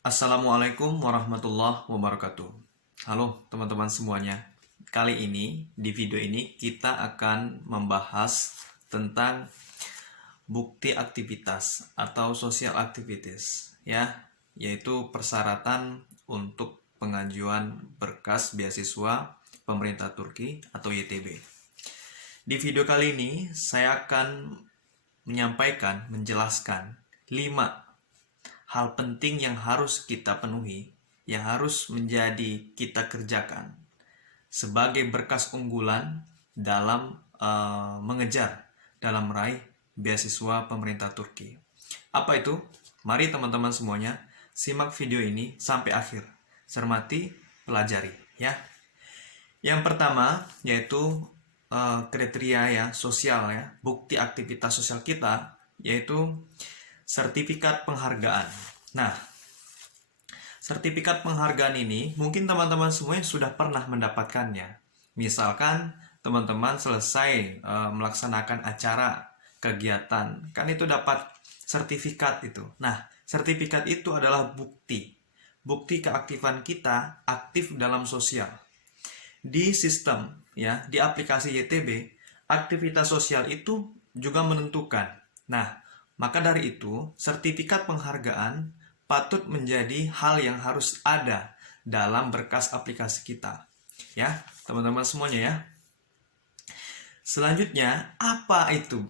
Assalamualaikum warahmatullahi wabarakatuh. Halo teman-teman semuanya. Kali ini, di video ini kita akan membahas tentang bukti aktivitas atau social activities ya, yaitu persyaratan untuk pengajuan berkas beasiswa pemerintah Turki atau YTB. Di video kali ini saya akan menjelaskan 5 hal penting yang harus kita penuhi, yang harus menjadi kita kerjakan sebagai berkas unggulan dalam meraih beasiswa pemerintah Turki. Apa itu? Mari teman-teman semuanya simak video ini sampai akhir. Cermati, pelajari ya. Yang pertama yaitu kriteria ya sosial ya, bukti aktivitas sosial kita yaitu sertifikat penghargaan. Nah, sertifikat penghargaan ini mungkin teman-teman semuanya sudah pernah mendapatkannya. Misalkan teman-teman selesai melaksanakan acara kegiatan, kan itu dapat sertifikat itu. Nah, sertifikat itu adalah bukti keaktifan kita aktif dalam sosial. Di sistem ya, di aplikasi YTB, aktivitas sosial itu juga menentukan. Nah, maka dari itu, sertifikat penghargaan patut menjadi hal yang harus ada dalam berkas aplikasi kita. Ya, teman-teman semuanya ya. Selanjutnya, apa itu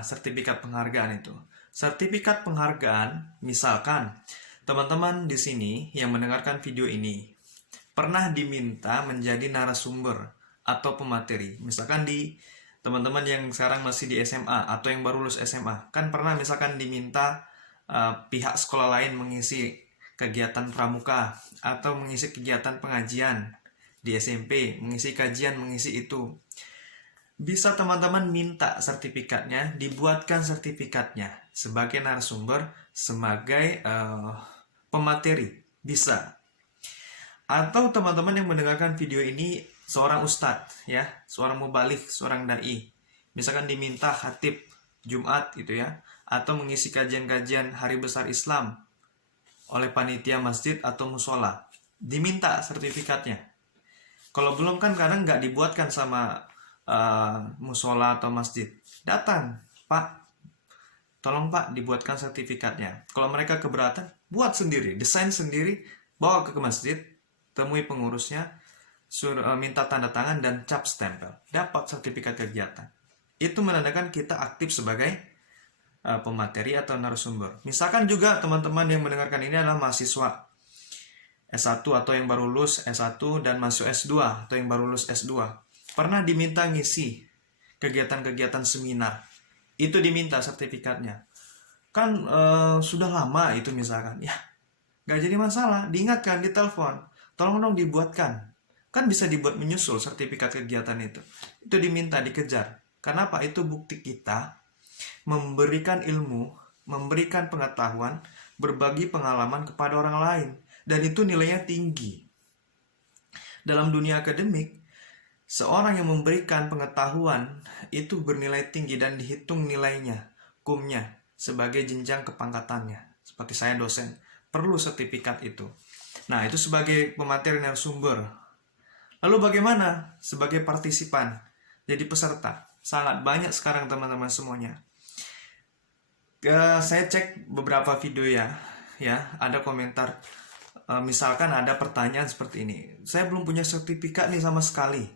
sertifikat penghargaan itu? Sertifikat penghargaan, misalkan teman-teman di sini yang mendengarkan video ini pernah diminta menjadi narasumber atau pemateri. Misalkan di teman-teman yang sekarang masih di SMA atau yang baru lulus SMA, kan pernah misalkan diminta pihak sekolah lain mengisi kegiatan pramuka atau mengisi kegiatan pengajian di SMP, mengisi kajian, mengisi itu. Bisa teman-teman minta sertifikatnya, dibuatkan sertifikatnya sebagai narasumber, sebagai pemateri, bisa. Atau teman-teman yang mendengarkan video ini seorang ustadz ya, seorang mubalik, seorang dai, misalkan diminta khatib Jumat gitu ya, atau mengisi kajian-kajian hari besar Islam oleh panitia masjid atau musola, diminta sertifikatnya. Kalau belum kan kadang nggak dibuatkan sama musola atau masjid, datang, Pak, tolong Pak dibuatkan sertifikatnya. Kalau mereka keberatan, buat sendiri, desain sendiri, bawa ke masjid, temui pengurusnya, minta tanda tangan dan cap stempel, dapat sertifikat kegiatan. Itu menandakan kita aktif sebagai pemateri atau narasumber. Misalkan juga teman-teman yang mendengarkan ini adalah mahasiswa S1 atau yang baru lulus S1 dan masuk S2 atau yang baru lulus S2. Pernah diminta ngisi kegiatan-kegiatan seminar. Itu diminta sertifikatnya. Kan sudah lama itu misalkan. Ya, gak jadi masalah, diingatkan, ditelepon. Tolong dong dibuatkan. Kan bisa dibuat menyusul sertifikat kegiatan itu. Itu diminta, dikejar. Kenapa? Itu bukti kita memberikan ilmu, memberikan pengetahuan, berbagi pengalaman kepada orang lain. Dan itu nilainya tinggi. Dalam dunia akademik, seorang yang memberikan pengetahuan itu bernilai tinggi dan dihitung nilainya, kumnya, sebagai jenjang kepangkatannya. Seperti saya dosen, perlu sertifikat itu. Nah, itu sebagai pemateri narasumber. Lalu bagaimana sebagai partisipan, jadi peserta? Sangat banyak sekarang teman-teman semuanya. Saya cek beberapa video ya, ada komentar. Misalkan ada pertanyaan seperti ini, saya belum punya sertifikat nih sama sekali.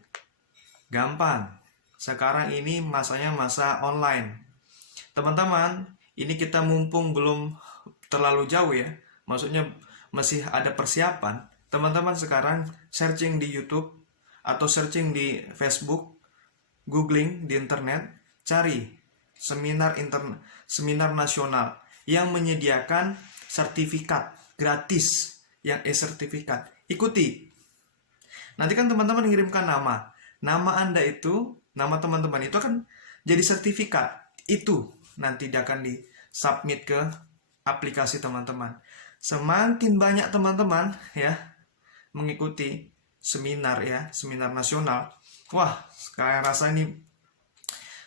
Gampang, sekarang ini masanya masa online. Teman-teman, ini kita mumpung belum terlalu jauh ya, maksudnya masih ada persiapan. Teman-teman sekarang searching di YouTube atau searching di Facebook, googling di internet, cari seminar nasional yang menyediakan sertifikat gratis, yang e-sertifikat. Ikuti. Nanti kan teman-teman mengirimkan nama Anda itu, nama teman-teman itu akan jadi sertifikat. Itu nanti akan di-submit ke aplikasi teman-teman. Semakin banyak teman-teman ya mengikuti seminar nasional. Wah,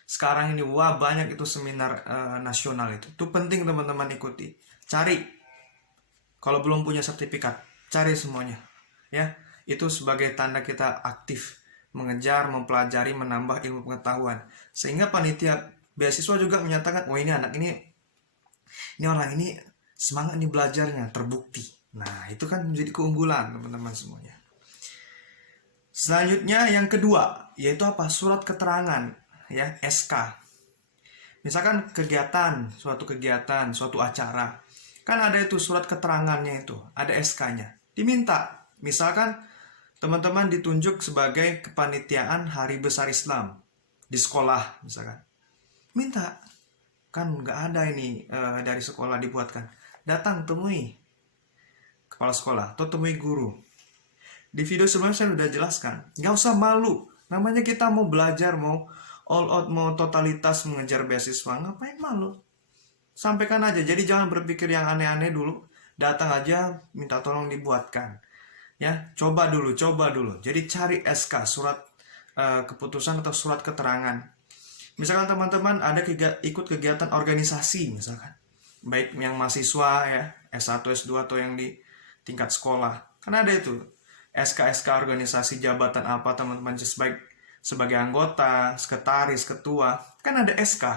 sekarang ini banyak itu seminar nasional itu. Itu penting teman-teman ikuti. Cari Kalau belum punya sertifikat, cari semuanya. Ya, itu sebagai tanda kita aktif mengejar, mempelajari, menambah ilmu pengetahuan. Sehingga panitia beasiswa juga menyatakan, "Oh, ini anak ini orang ini semangat nih belajarnya, terbukti." Nah, itu kan menjadi keunggulan teman-teman semuanya. Selanjutnya yang kedua, yaitu apa? Surat keterangan, ya, SK. Misalkan suatu kegiatan, suatu acara, kan ada itu surat keterangannya itu, ada SK-nya. Diminta, misalkan teman-teman ditunjuk sebagai kepanitiaan Hari Besar Islam di sekolah, misalkan. Minta, kan nggak ada ini dari sekolah dibuatkan. Datang temui kepala sekolah atau temui guru. Di video sebelumnya saya sudah jelaskan, nggak usah malu. Namanya kita mau belajar, mau all out, mau totalitas mengejar beasiswa, ngapain malu? Sampaikan aja. Jadi jangan berpikir yang aneh-aneh dulu. Datang aja, minta tolong dibuatkan. Ya, coba dulu. Jadi cari SK, surat keputusan atau surat keterangan. Misalkan teman-teman ada ikut kegiatan organisasi, misalkan, baik yang mahasiswa ya, S1, S2 atau yang di tingkat sekolah. Kan ada itu SK organisasi jabatan apa teman-teman, baik sebagai anggota, sekretaris, ketua, kan ada SK.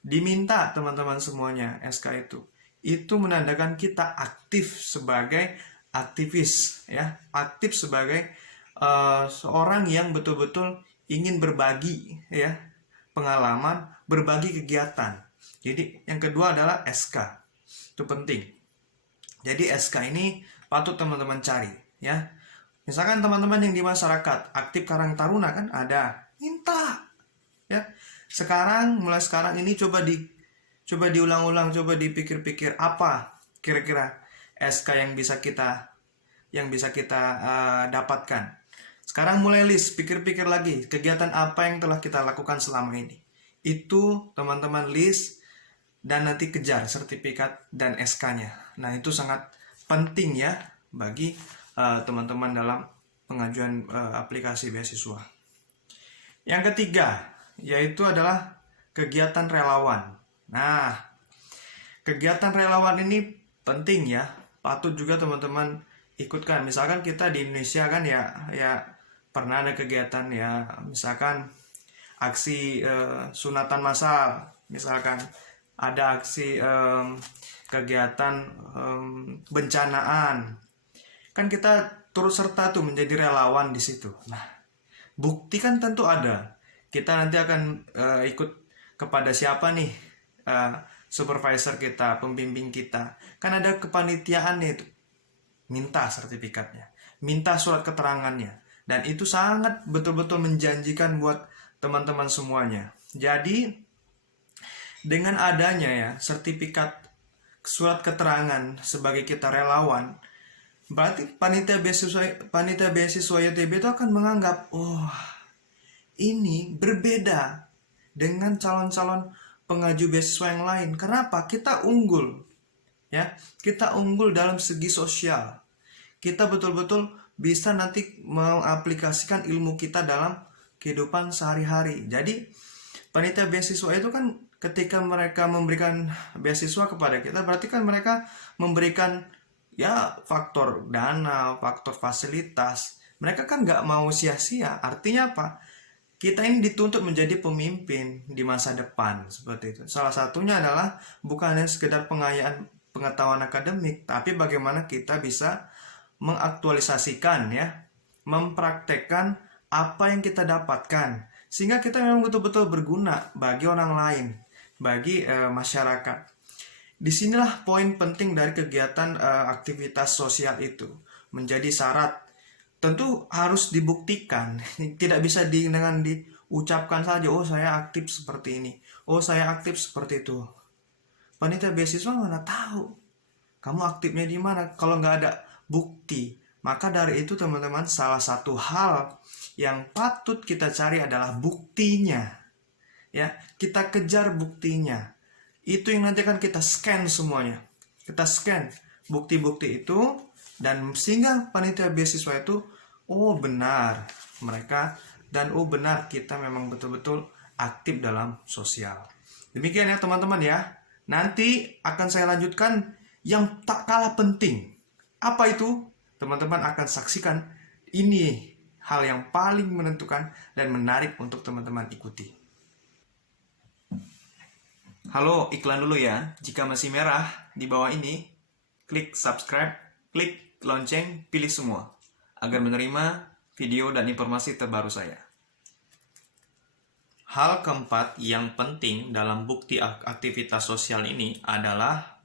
Diminta teman-teman semuanya SK itu. Itu menandakan kita aktif sebagai aktivis, ya, aktif sebagai seorang yang betul-betul ingin berbagi, ya, pengalaman, berbagi kegiatan. Jadi yang kedua adalah SK. Itu penting. Jadi SK ini patut teman-teman cari, ya. Misalkan teman-teman yang di masyarakat aktif Karang Taruna kan ada, minta, ya. Mulai sekarang ini coba diulang-ulang, coba dipikir-pikir apa kira-kira SK yang bisa kita dapatkan. Sekarang mulai list, pikir-pikir lagi kegiatan apa yang telah kita lakukan selama ini. Itu teman-teman list dan nanti kejar sertifikat dan SK-nya. Nah, itu sangat penting ya bagi teman-teman dalam pengajuan aplikasi beasiswa. Yang ketiga, yaitu adalah kegiatan relawan. Nah, kegiatan relawan ini penting ya, patut juga teman-teman ikutkan. Misalkan kita di Indonesia kan ya pernah ada kegiatan ya, misalkan aksi sunatan massal, misalkan ada aksi kegiatan bencanaan. Kan kita turut serta tuh menjadi relawan di situ. Nah, bukti kan tentu ada. Kita nanti akan ikut kepada siapa nih? Supervisor kita, pembimbing kita. Kan ada kepanitiaannya itu. Minta sertifikatnya, minta surat keterangannya. Dan itu sangat betul-betul menjanjikan buat teman-teman semuanya. Jadi dengan adanya ya sertifikat, surat keterangan sebagai kita relawan, berarti panitia beasiswa YTB itu akan menganggap, oh, ini berbeda dengan calon-calon pengaju beasiswa yang lain. Kenapa? Kita unggul, ya. Kita unggul dalam segi sosial. Kita betul-betul bisa nanti mengaplikasikan ilmu kita dalam kehidupan sehari-hari. Jadi panitia beasiswa itu kan ketika mereka memberikan beasiswa kepada kita, berarti kan mereka memberikan ya faktor dana, faktor fasilitas. Mereka kan nggak mau sia-sia. Artinya apa? Kita ini dituntut menjadi pemimpin di masa depan, seperti itu. Salah satunya adalah bukan hanya sekedar pengetahuan akademik, tapi bagaimana kita bisa mengaktualisasikan ya, mempraktekkan apa yang kita dapatkan, sehingga kita memang betul-betul berguna bagi orang lain, bagi masyarakat. Disinilah poin penting dari kegiatan aktivitas sosial itu menjadi syarat. Tentu harus dibuktikan, tidak bisa dengan diucapkan saja, oh saya aktif seperti ini, oh saya aktif seperti itu. Panitia beasiswa mana tahu kamu aktifnya di mana kalau nggak ada bukti. Maka dari itu teman-teman, salah satu hal yang patut kita cari adalah buktinya. Ya, kita kejar buktinya. Itu yang nanti akan kita scan semuanya. Kita scan bukti-bukti itu, dan sehingga panitia beasiswa itu, oh benar mereka, dan oh benar kita memang betul-betul aktif dalam sosial. Demikian ya teman-teman ya. Nanti akan saya lanjutkan yang tak kalah penting. Apa itu? Teman-teman akan saksikan. Ini hal yang paling menentukan dan menarik untuk teman-teman ikuti. Halo, iklan dulu ya. Jika masih merah di bawah ini, klik subscribe, klik lonceng, pilih semua agar menerima video dan informasi terbaru saya. Hal keempat yang penting dalam bukti aktivitas sosial ini adalah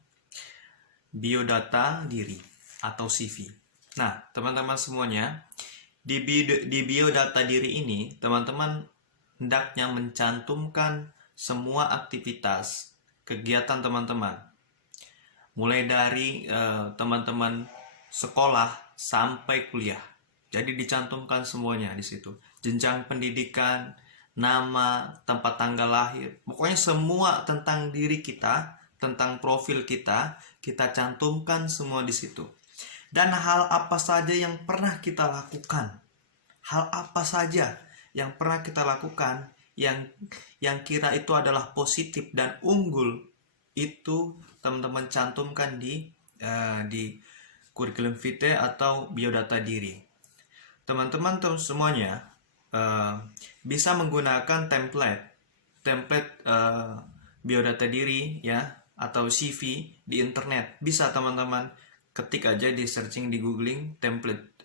biodata diri atau CV. Nah, teman-teman semuanya, di biodata diri ini, teman-teman hendaknya mencantumkan semua aktivitas, kegiatan teman-teman. Mulai dari teman-teman sekolah sampai kuliah. Jadi dicantumkan semuanya di situ. Jenjang pendidikan, nama, tempat tanggal lahir, pokoknya semua tentang diri kita, tentang profil kita cantumkan semua di situ. Dan hal apa saja yang pernah kita lakukan, hal apa saja yang pernah kita lakukan, yang kira itu adalah positif dan unggul, itu teman-teman cantumkan di kurikulum vitae atau biodata diri. Teman-teman semuanya bisa menggunakan template biodata diri ya, atau CV di internet. Bisa teman-teman ketik aja di searching, di googling template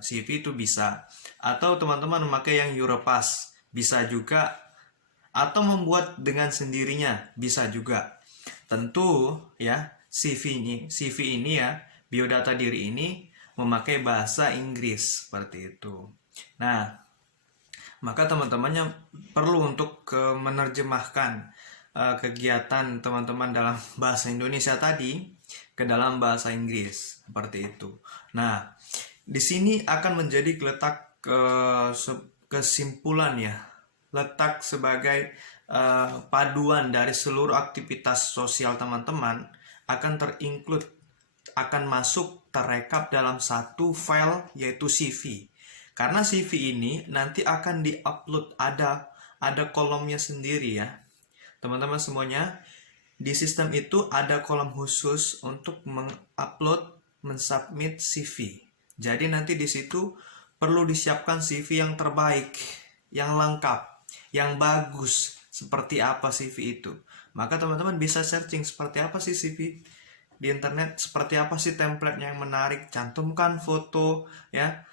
CV itu bisa. Atau teman-teman memakai yang Europass bisa juga, atau membuat dengan sendirinya bisa juga. Tentu ya, CV ini ya, biodata diri ini memakai bahasa Inggris seperti itu. Nah, maka teman-temannya perlu untuk menerjemahkan kegiatan teman-teman dalam bahasa Indonesia tadi ke dalam bahasa Inggris seperti itu. Nah, di sini akan menjadi letak kesimpulan ya, letak sebagai paduan dari seluruh aktivitas sosial teman-teman akan terinclude, akan masuk terekap dalam satu file, yaitu CV. Karena CV ini nanti akan diupload, ada kolomnya sendiri ya. Teman-teman semuanya, di sistem itu ada kolom khusus untuk mengupload, mensubmit CV. Jadi nanti di situ perlu disiapkan CV yang terbaik, yang lengkap, yang bagus. Seperti apa CV itu? Maka teman-teman bisa searching seperti apa sih CV di internet, seperti apa sih template yang menarik, cantumkan foto ya,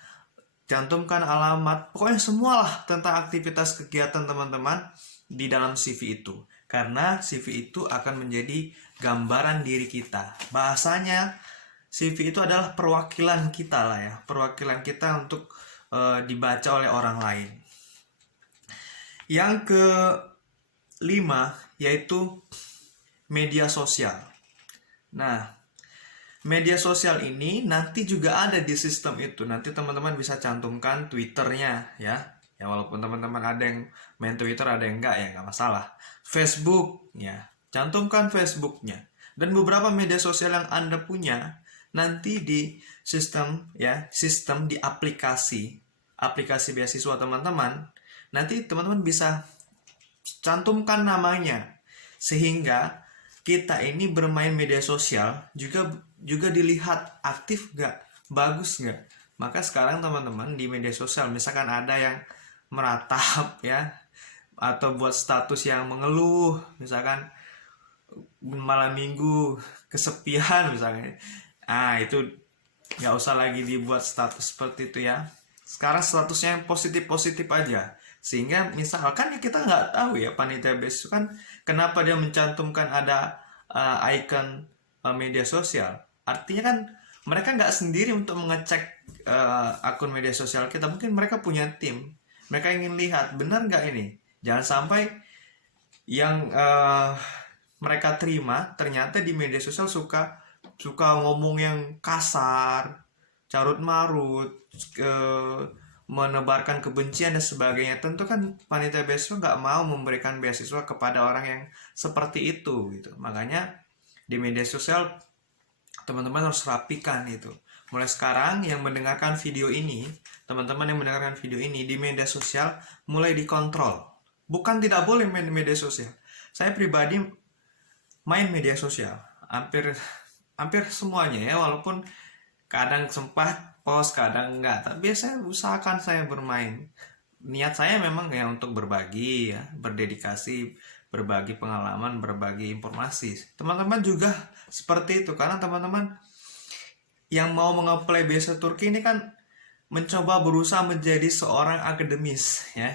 cantumkan alamat, pokoknya semualah tentang aktivitas kegiatan teman-teman di dalam CV itu. Karena CV itu akan menjadi gambaran diri kita. Bahasanya CV itu adalah perwakilan kita lah ya, perwakilan kita untuk dibaca oleh orang lain. Yang kelima yaitu media sosial. Nah, media sosial ini nanti juga ada di sistem itu. Nanti teman-teman bisa cantumkan Twitternya ya. Ya walaupun teman-teman ada yang main Twitter, ada yang enggak ya, enggak masalah. Facebook ya, cantumkan Facebooknya. Dan beberapa media sosial yang Anda punya nanti di sistem ya, sistem di aplikasi beasiswa teman-teman. Nanti teman-teman bisa cantumkan namanya, sehingga kita ini bermain media sosial juga dilihat aktif gak, bagus gak. Maka sekarang teman-teman di media sosial misalkan ada yang meratap ya, atau buat status yang mengeluh, misalkan malam minggu kesepian misalnya, itu gak usah lagi dibuat status seperti itu ya. Sekarang statusnya yang positif aja, sehingga misalkan ya kita nggak tahu ya, panitia beasiswa kan kenapa dia mencantumkan ada icon media sosial. Artinya kan mereka nggak sendiri untuk mengecek akun media sosial kita. Mungkin mereka punya tim, mereka ingin lihat benar nggak ini. Jangan sampai yang mereka terima ternyata di media sosial suka ngomong yang kasar, carut marut, menebarkan kebencian dan sebagainya. Tentu kan panitia beasiswa nggak mau memberikan beasiswa kepada orang yang seperti itu gitu. Makanya di media sosial teman-teman harus rapikan itu. Mulai sekarang yang mendengarkan video ini, teman-teman yang mendengarkan video ini di media sosial mulai dikontrol. Bukan tidak boleh main media sosial. Saya pribadi main media sosial hampir hampir semuanya ya, walaupun kadang sempat post, kadang enggak. Tapi saya usahakan saya bermain. Niat saya memang ya untuk berbagi ya, berdedikasi, berbagi pengalaman, berbagi informasi. Teman-teman juga seperti itu, karena teman-teman yang mau mengapply beasiswa Turki ini kan mencoba berusaha menjadi seorang akademis ya.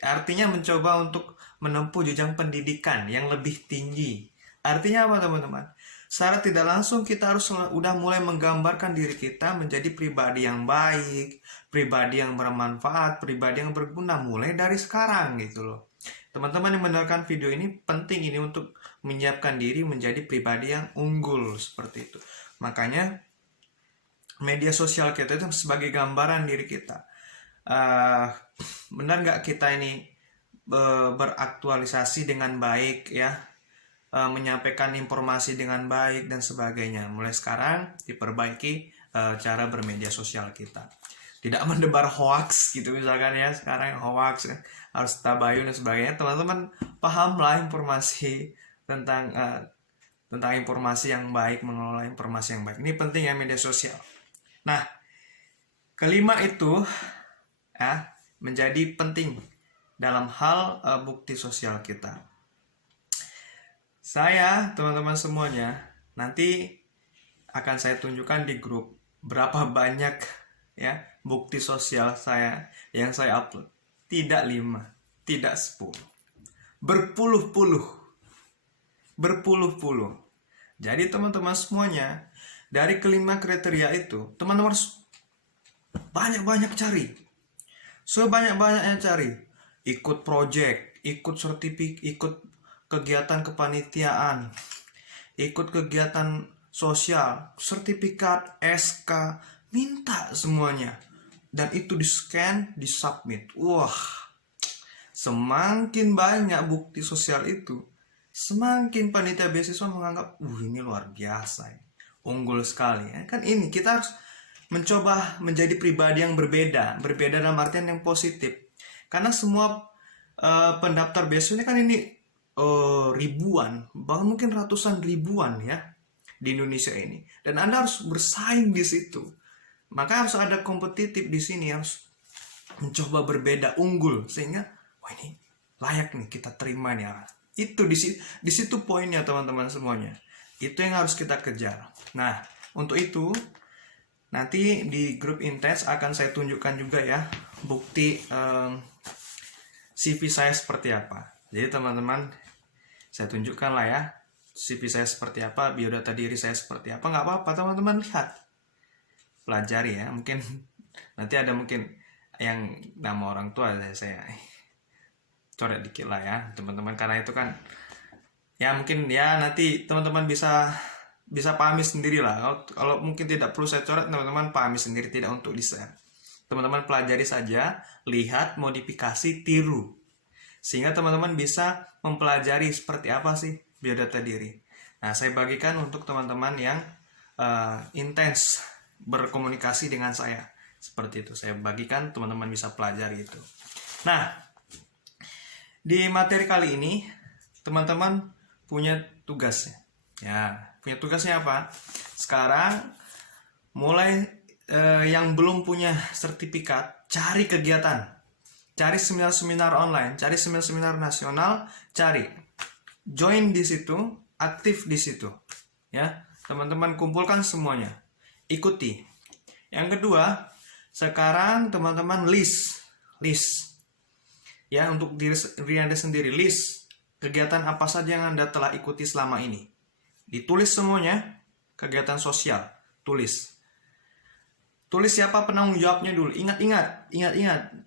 Artinya mencoba untuk menempuh jenjang pendidikan yang lebih tinggi. Artinya apa teman-teman? Secara tidak langsung kita harus udah mulai menggambarkan diri kita menjadi pribadi yang baik, pribadi yang bermanfaat, pribadi yang berguna mulai dari sekarang gitu loh. Teman-teman yang mendengarkan video ini penting ini untuk menyiapkan diri menjadi pribadi yang unggul seperti itu. Makanya media sosial kita itu sebagai gambaran diri kita. Benar nggak kita ini beraktualisasi dengan baik ya, menyampaikan informasi dengan baik dan sebagainya. Mulai sekarang diperbaiki cara bermedia sosial kita, tidak mendebar hoax gitu misalkan ya. Sekarang hoax harus tabayun dan sebagainya. Teman-teman pahamlah informasi tentang informasi yang baik, mengelola informasi yang baik. Ini penting ya media sosial. Nah, kelima itu ya menjadi penting dalam hal bukti sosial kita. Saya, teman-teman semuanya, nanti akan saya tunjukkan di grup berapa banyak ya bukti sosial saya yang saya upload. Tidak 5, tidak 10, berpuluh-puluh. Jadi teman-teman semuanya, dari kelima kriteria itu, teman-teman harus banyak-banyak cari. Sebanyak-banyaknya cari. Ikut project, ikut sertifikat, ikut kegiatan kepanitiaan, ikut kegiatan sosial, sertifikat, SK, minta semuanya. Dan itu di-scan, di-submit. Wah, semakin banyak bukti sosial itu, semakin panitia beasiswa menganggap, ini luar biasa, unggul sekali. Kan ini kita harus mencoba menjadi pribadi yang berbeda dalam artian yang positif. Karena semua pendaftar beasiswa ini kan ini ribuan, bahkan mungkin ratusan ribuan ya di Indonesia ini, dan Anda harus bersaing di situ. Maka harus ada kompetitif di sini, harus mencoba berbeda, unggul, sehingga ini layak nih kita terima nih. Itu di situ poinnya teman-teman semuanya. Itu yang harus kita kejar. Nah, untuk itu nanti di grup intens akan saya tunjukkan juga ya bukti CV saya seperti apa. Jadi teman-teman, saya tunjukkan lah ya CV saya seperti apa, biodata diri saya seperti apa. Nggak apa-apa teman-teman, lihat, pelajari ya. Mungkin nanti ada mungkin yang nama orang tua saya coret dikit lah ya teman-teman, karena itu kan ya mungkin ya nanti teman-teman bisa pahami sendiri lah. Kalau mungkin tidak perlu saya coret, teman-teman pahami sendiri, tidak untuk di-share. Teman-teman pelajari saja, lihat, modifikasi, tiru, sehingga teman-teman bisa mempelajari seperti apa sih biodata diri. Nah, saya bagikan untuk teman-teman yang intens berkomunikasi dengan saya. Seperti itu, saya bagikan, teman-teman bisa pelajari itu. Nah, di materi kali ini, teman-teman punya tugasnya. Ya, punya tugasnya apa? Sekarang, mulai yang belum punya sertifikat, cari kegiatan. Cari seminar-seminar online, cari seminar-seminar nasional, cari, join di situ, aktif di situ, ya teman-teman, kumpulkan semuanya, ikuti. Yang kedua, sekarang teman-teman list, ya untuk diri Anda sendiri, list kegiatan apa saja yang Anda telah ikuti selama ini, ditulis semuanya. Kegiatan sosial, tulis siapa penanggung jawabnya dulu. Ingat,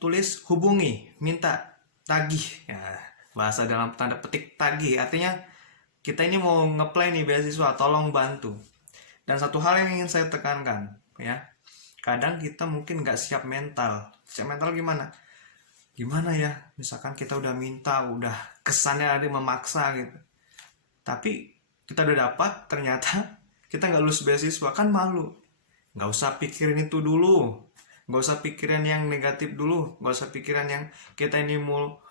tulis hubungi, minta, tagih ya, bahasa dalam tanda petik tagih, artinya kita ini mau ngeplay nih beasiswa, tolong bantu. Dan satu hal yang ingin saya tekankan ya, kadang kita mungkin nggak siap mental gimana ya, misalkan kita udah minta, udah kesannya ada memaksa gitu, tapi kita udah dapat, ternyata kita nggak lulus beasiswa, kan malu. Nggak usah pikirin itu dulu, nggak usah pikirin yang negatif dulu, nggak usah pikiran yang kita ini mau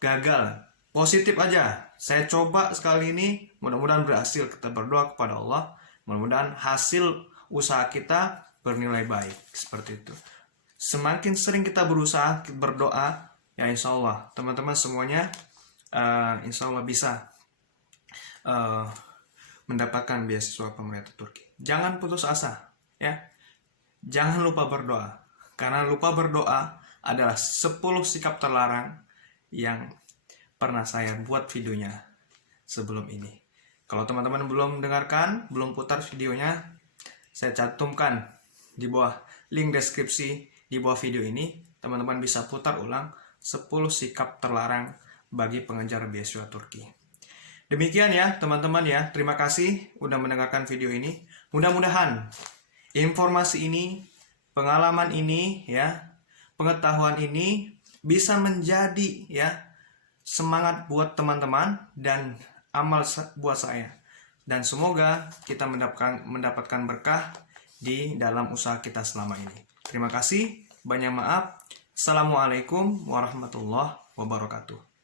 gagal. Positif aja, saya coba sekali ini, mudah-mudahan berhasil. Kita berdoa kepada Allah, Mudah-mudahan hasil usaha kita bernilai baik, seperti itu. Semakin sering kita berusaha, berdoa, ya insya Allah teman-teman semuanya insya Allah bisa mendapatkan beasiswa pemerintah Turki. Jangan putus asa, ya. Jangan lupa berdoa, karena lupa berdoa adalah 10 sikap terlarang yang pernah saya buat videonya sebelum ini. Kalau teman-teman belum mendengarkan, belum putar videonya, saya cantumkan di bawah link deskripsi di bawah video ini. Teman-teman bisa putar ulang 10 sikap terlarang bagi pengejar beasiswa Turki. Demikian ya teman-teman ya. Terima kasih udah mendengarkan video ini. Mudah-mudahan informasi ini, pengalaman ini ya, pengetahuan ini bisa menjadi ya semangat buat teman-teman dan amal buat saya. Dan semoga kita mendapatkan berkah di dalam usaha kita selama ini. Terima kasih, banyak maaf. Assalamualaikum warahmatullahi wabarakatuh.